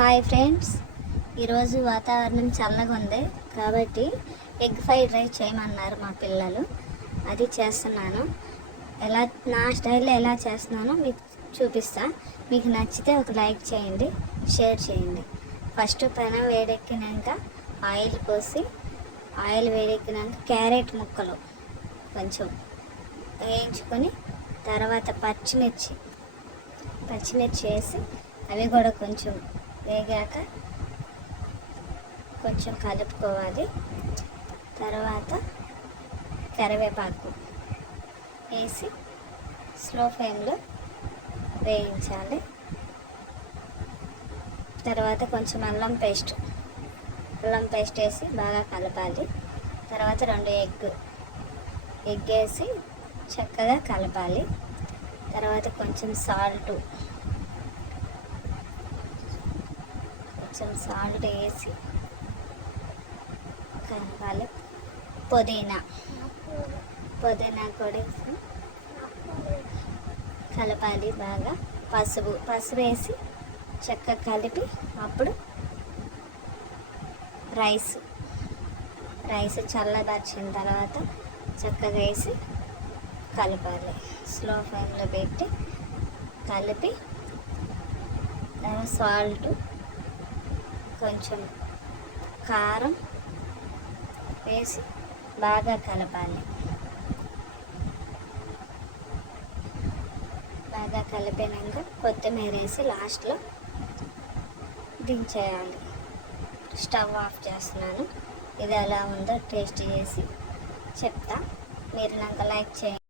Hi friends, ఈరోజు వాతావరణం చల్లగా ఉంది కాబట్టి ఎగ్ ఫ్రైడ్ రైస్ చేయమన్నారు మా పిల్లలు. అది చేస్తున్నాను. నా స్టైల్లో ఎలా చేస్తున్నానో మీకు చూపిస్తా. మీకు నచ్చితే ఒక లైక్ చేయండి, షేర్ చేయండి. ఫస్ట్ పెనం వేడెక్కినాక ఆయిల్ పోసి, ఆయిల్ వేడెక్కినాక క్యారెట్ ముక్కలు కొంచెం వేయించుకొని, తర్వాత పచ్చిమిర్చి వేసి అవి కూడా కొంచెం వేగాక కొంచెం కలుపుకోవాలి. తర్వాత కరివేపాకు వేసి స్లో ఫ్లేమ్లో వేయించాలి. తర్వాత కొంచెం అల్లం పేస్ట్ వేసి బాగా కలపాలి. తర్వాత 2 ఎగ్ వేసి చక్కగా కలపాలి. తర్వాత కొంచెం సాల్ట్ వేసి కలపాలి. పుదీనా కూడా వేసి కలపాలి బాగా. పసుపు వేసి చక్కగా కలిపి అప్పుడు రైస్ చల్లబరిచిన తర్వాత చక్కగా వేసి కలపాలి. స్లో ఫ్లేమ్లో పెట్టి కలిపి సాల్ట్, కొంచెం కారం వేసి బాగా కలపాలి. బాగా కలిపినాక కొత్తిమీర వేసి లాస్ట్లో దించేయాలి. స్టవ్ ఆఫ్ చేస్తున్నాను. ఇది ఎలా ఉందో టేస్ట్ చేసి చెప్తా. మీరు నాకు లైక్ చేయండి.